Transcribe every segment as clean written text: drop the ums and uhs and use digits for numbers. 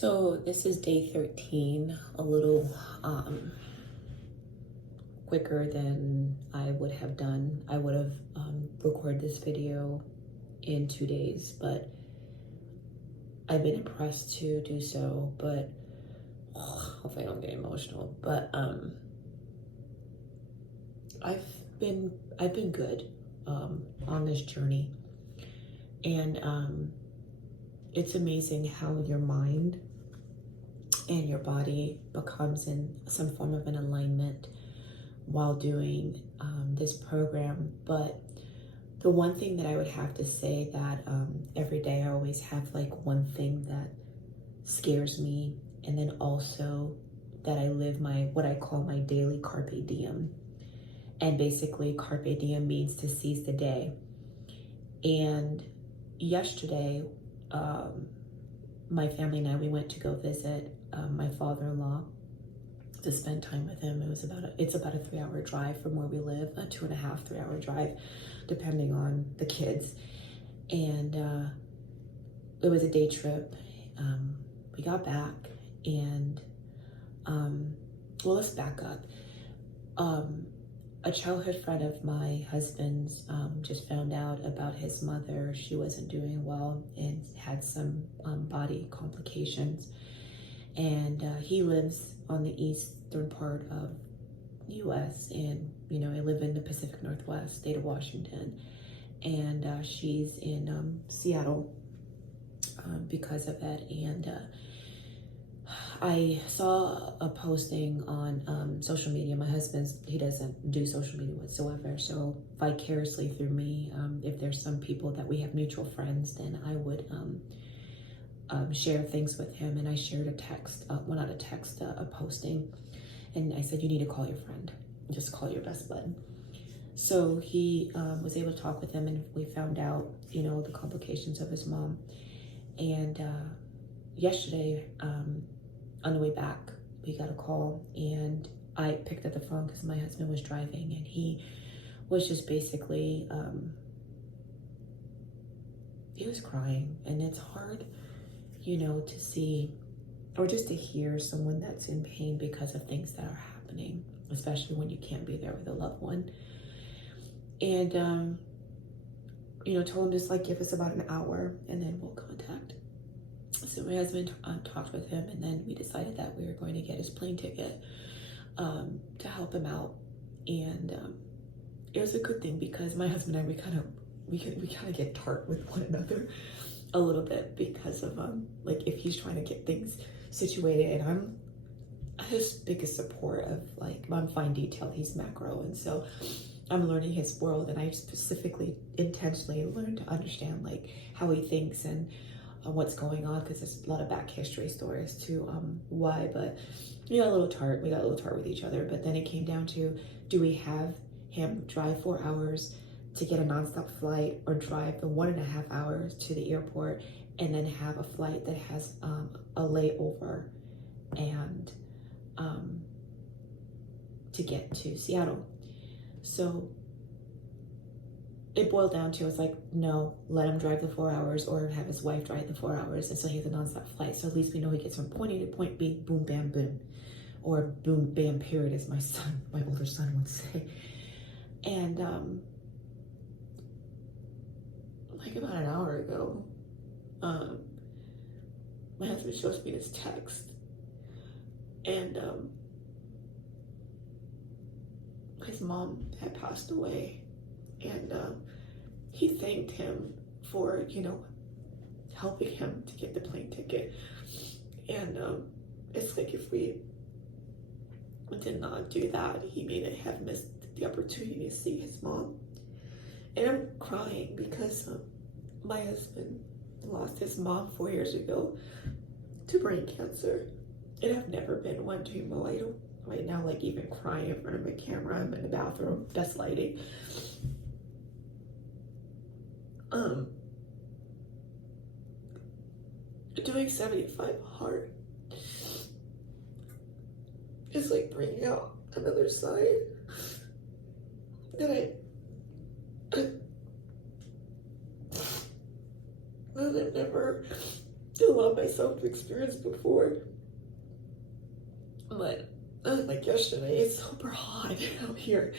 So this is day 13, a little quicker than I would have done. I would have recorded this video in 2 days, but I've been impressed to do so, but hopefully I don't get emotional. But I've been good on this journey, and it's amazing how your mind and your body becomes in some form of an alignment while doing this program. But the one thing that I would have to say that every day I always have like one thing that scares me, and then also that I live what I call my daily carpe diem. And basically carpe diem means to seize the day. And yesterday, my family and I, we went to go visit my father-in-law to spend time with him. It's about a 3-hour drive from where we live, a 2.5, 3-hour drive, depending on the kids. And it was a day trip. We got back and, well, let's back up. A childhood friend of my husband's just found out about his mother. She wasn't doing well and had some body complications. And he lives on the eastern part of U.S. and, I live in the Pacific Northwest, state of Washington. And she's in Seattle because of it. And I saw a posting on social media. My husband, he doesn't do social media whatsoever. So vicariously through me, if there's some people that we have mutual friends, then I would share things with him. And I shared a text, a posting. And I said, you need to call your friend. Just call your best bud. So he was able to talk with him, and we found out, the complications of his mom. And yesterday, on the way back, we got a call, and I picked up the phone because my husband was driving, and he was just basically, he was crying. And it's hard, to see or just to hear someone that's in pain because of things that are happening, especially when you can't be there with a loved one. And, told him just like, give us about an hour and then we'll contact. So my husband talked with him, and then we decided that we were going to get his plane ticket to help him out. And it was a good thing because my husband and I, we kind of get tart with one another a little bit because of like if he's trying to get things situated, and I'm his biggest support of like, I'm fine detail, he's macro, and so I'm learning his world, and I specifically intentionally learned to understand like how he thinks and what's going on, because there's a lot of back history stories to why. But we got a little tart with each other. But then it came down to, do we have him drive 4 hours to get a nonstop flight, or drive the 1.5 hours to the airport and then have a flight that has a layover and to get to Seattle? So it boiled down to, I was like, no, let him drive the 4 hours, or have his wife drive the 4 hours, and so he has a nonstop flight. So at least we know he gets from point A to point B, boom, bam, boom. Or boom, bam, period, as my older son would say. And like about an hour ago, my husband shows me this text, and his mom had passed away. And he thanked him for, helping him to get the plane ticket. And it's like, if we did not do that, he may have missed the opportunity to see his mom. And I'm crying because my husband lost his mom 4 years ago to brain cancer. And I've never been one to emote. Right now, like even crying in front of a camera, I'm in the bathroom, best lighting. Doing 75 hard is like bringing out another side that I've never allowed allowed myself to experience before. But like yesterday, it's super hot out here.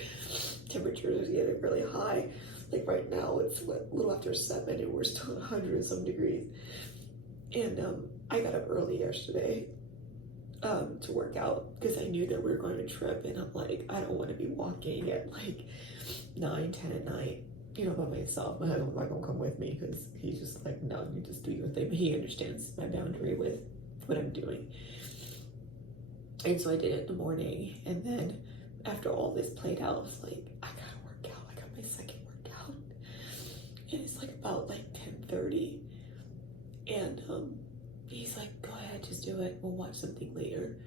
Temperatures are getting really high. Like right now, it's a little after 7, and we're still at 100 and some degrees. And I got up early yesterday to work out because I knew that we were going on a trip, and I'm like, I don't want to be walking at like 9, 10 at night, you know, by myself. My husband's not gonna come with me because he's just like, no, you just do your thing. But he understands my boundary with what I'm doing. And so I did it in the morning, and then after all this played out, I was like, I gotta work out. I got my second workout, and it's like about like 10:30, and he's like, go ahead, just do it. We'll watch something later.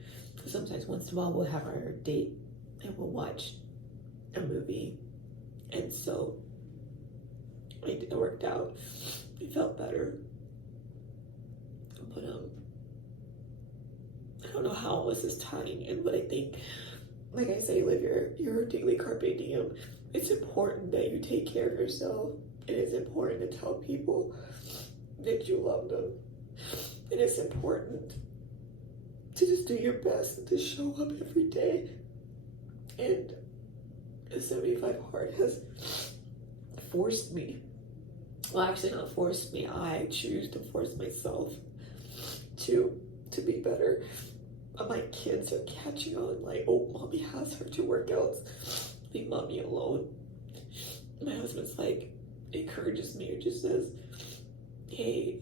Sometimes once in a while we'll have our date and we'll watch a movie. And so I worked out. It felt better. But I don't know how all this is tying in, but I think, like I say, live your daily carpe diem. It's important that you take care of yourself. It is important to tell people that you love them. And it's important to just do your best and to show up every day. And 75 Hard has forced me. Well, actually not forced me. I choose to force myself to be better. My kids are catching on, like, oh, mommy has her 2 workouts. Leave mommy alone. My husband's like, encourages me, or just says, hey,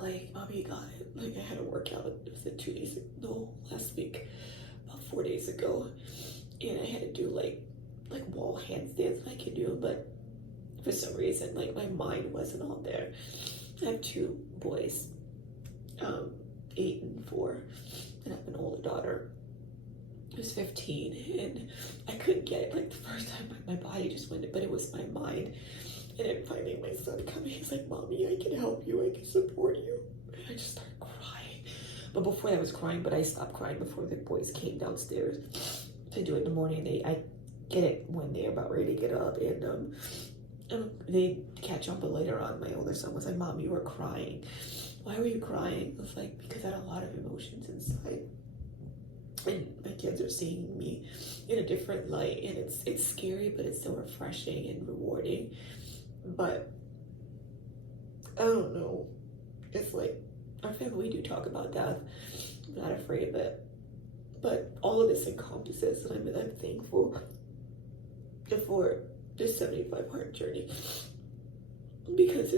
like, mommy got it. Like, I had a workout, it was 2 days ago, no, last week, about 4 days ago, and I had to do like wall handstands. I can do, but for some reason, like, my mind wasn't all there. I have 2 boys, 8 and 4, and I have an older daughter who's 15, and I couldn't get it. Like, the first time my body just went, but it was my mind. And then finally my son coming, he's like, mommy, I can help you, I can support you. And I just started crying. But before that, I was crying, but I stopped crying before the boys came downstairs to do it in the morning. I get it when they're about ready to get up, and they catch on. But later on, my older son was like, Mom, you were crying. Why were you crying? I was like, because I had a lot of emotions inside. And my kids are seeing me in a different light, and it's scary, but it's so refreshing and rewarding. But I don't know. It's like, our family, we do talk about death. I'm not afraid of it. But all of this encompasses, and I'm thankful for this 75 Hard journey, because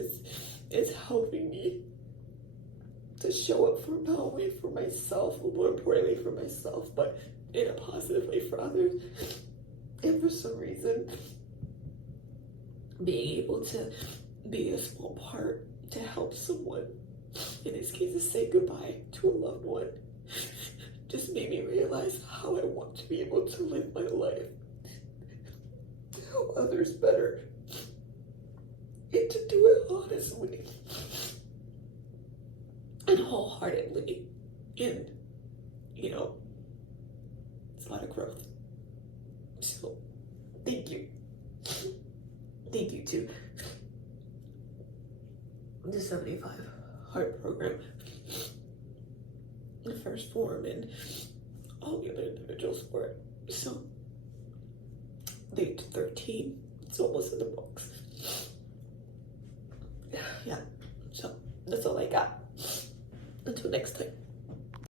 it's helping me to show up for not only for myself, but more importantly for myself, but in a positive way for others. And for some reason, being able to be a small part to help someone, in this case, to say goodbye to a loved one, just made me realize how I want to be able to live my life, to help others better, and to do it honestly and wholeheartedly. And, you know, it's a lot of growth. So, thank you. Thank you to the 75 Hard program, the first form, and all the other individuals for it. So, date 13, it's almost in the books. Yeah, so that's all I got. Until next time.